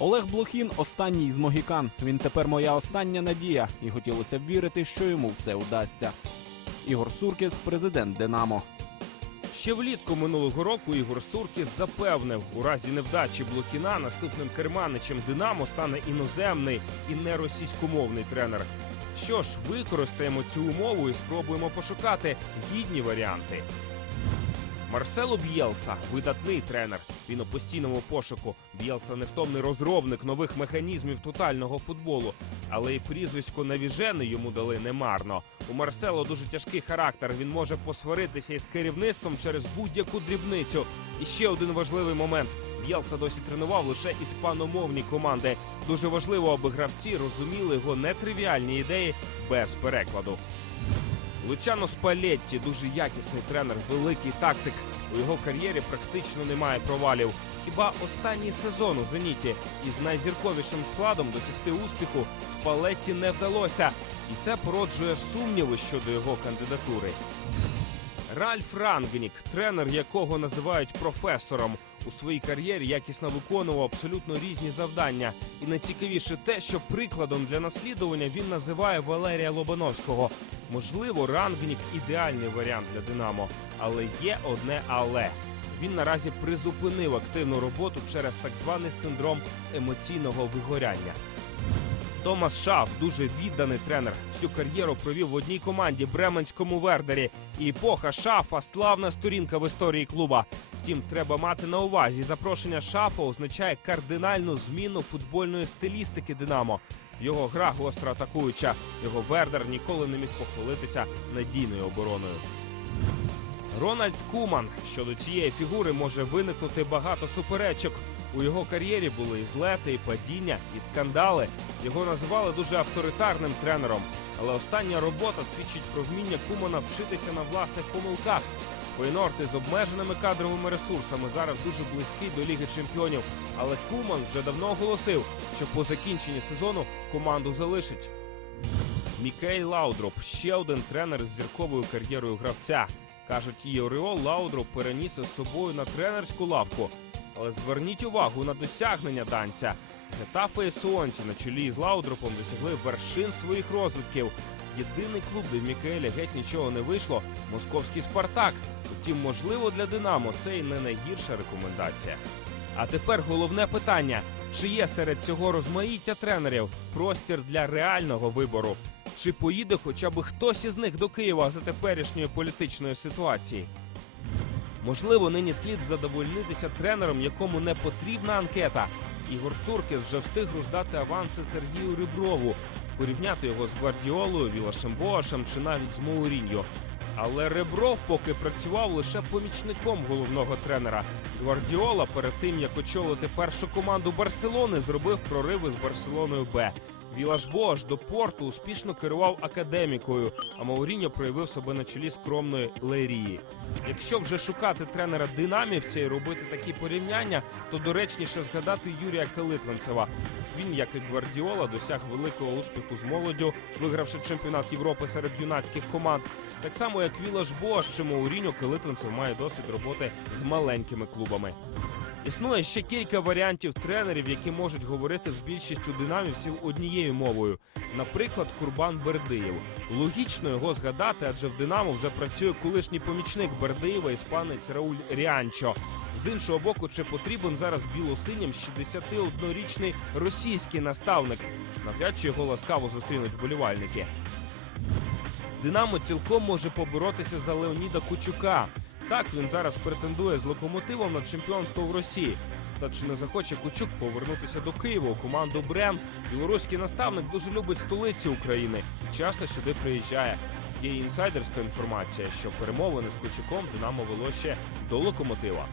Олег Блохін останній з могікан. Він тепер моя остання надія, і хотілося б вірити, що йому все вдасться. Ігор Суркіс, президент Динамо. Ще влітку минулого року Ігор Суркіс запевнив, у разі невдачі Блокіна наступним керманичем Динамо стане іноземний і не російськомовний тренер. Що ж, використаємо цю умову і спробуємо пошукати гідні варіанти. Марсело Б'єлса видатний тренер. Він у постійному пошуку. Б'єлса невтомний розробник нових механізмів тотального футболу. Але і прізвисько навіжений йому дали немарно. У Марсело дуже тяжкий характер. Він може посваритися із керівництвом через будь-яку дрібницю. І ще один важливий момент. Б'єлса досі тренував лише іспаномовні команди. Дуже важливо, аби гравці розуміли його нетривіальні ідеї без перекладу. Лучано Спалетті дуже якісний тренер, великий тактик. У його кар'єрі практично немає провалів. Хіба останній сезон у зеніті із найзірковішим складом досягти успіху Спалетті не вдалося, і це породжує сумніви щодо його кандидатури. Ральф Рангнік, тренер якого називають професором, у своїй кар'єрі якісно виконував абсолютно різні завдання. І найцікавіше те, що прикладом для наслідування він називає Валерія Лобановського. Можливо, Рангнік ідеальний варіант для Динамо, але є одне але. Він наразі призупинив активну роботу через так званий синдром емоційного вигоряння. Томас Шаф дуже відданий тренер. Всю кар'єру провів в одній команді Бременському Вердері. І епоха Шафа славна сторінка в історії клуба. Втім, треба мати на увазі, запрошення Шафа означає кардинальну зміну футбольної стилістики Динамо. Його гра гостро атакуюча. Його Вердер ніколи не міг похвалитися надійною обороною. Рональд Куман щодо цієї фігури може виникнути багато суперечок. У його кар'єрі були і злети, і падіння, і скандали. Його називали дуже авторитарним тренером. Але остання робота свідчить про вміння Кумана вчитися на власних помилках. Фейнорд із обмеженими кадровими ресурсами зараз дуже близький до Ліги Чемпіонів. Але Куман вже давно оголосив, що по закінченні сезону команду залишить. Мікей Лаудроп ще один тренер з зірковою кар'єрою гравця. Кажуть, і Оріол Лаудроп переніс із собою на тренерську лавку. Але зверніть увагу на досягнення данця. Гетафе і Суонці на чолі з Лаудропом досягли вершин своїх розвитків. Єдиний клуб, де в Мікееля геть нічого не вийшло московський Спартак. Втім, можливо, для Динамо це і не найгірша рекомендація. А тепер головне питання: чи є серед цього розмаїття тренерів простір для реального вибору? Чи поїде хоча б хтось із них до Києва за теперішньої політичної ситуації? Можливо, нині слід задовольнитися тренером, якому не потрібна анкета. Ігор Суркіс вже встиг роздати аванси Сергію Риброву, порівняти його з Гвардіолою, Вілашем Боашем чи навіть з Моуріньо. Але Ребров поки працював лише помічником головного тренера. Гвардіола перед тим як очолити першу команду Барселони, зробив прориви з Барселоною Б. Вілаш Боаш до порту успішно керував академікою, а Мауріньо проявив себе на чолі скромної Лерії. Якщо вже шукати тренера динамівця і робити такі порівняння, то доречніше згадати Юрія Калитвинцева. Він, як і Гвардіола, досяг великого успіху з молоддю, вигравши чемпіонат Європи серед юнацьких команд. Так само, як Вілаш Боаш чи Мауріньо, Калитвинцев має досвід роботи з маленькими клубами. Існує ще кілька варіантів тренерів, які можуть говорити з більшістю динамівців однією мовою. Наприклад, Курбан Бердиєв. Логічно його згадати, адже в Динамо вже працює колишній помічник Бердиєва, іспанець Рауль Ріанчо. З іншого боку, чи потрібен зараз білосиням 61-річний російський наставник? Навряд чи його ласкаво зустрінуть вболівальники. Динамо цілком може поборотися за Леоніда Кучука. Так він зараз претендує з локомотивом на чемпіонство в Росії. Та чи не захоче Кучук повернутися до Києва у команду Брем? Білоруський наставник дуже любить столицю України і часто сюди приїжджає. Є інсайдерська інформація, що перемовини з Кучуком Динамо вело ще до локомотива.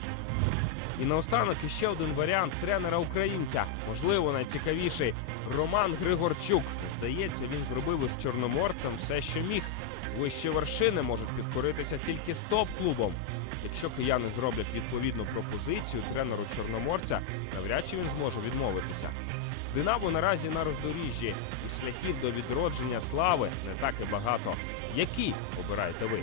І наостанок іще один варіант тренера українця, можливо, найцікавіший Роман Григорчук. Здається, він зробив із чорноморцем все, що міг. Вище вершини можуть підкоритися тільки з топ-клубом. Якщо кияни зроблять відповідну пропозицію тренеру чорноморця, навряд чи він зможе відмовитися. Динамо наразі на роздоріжжі, і шляхів до відродження слави не так і багато. Які обираєте ви?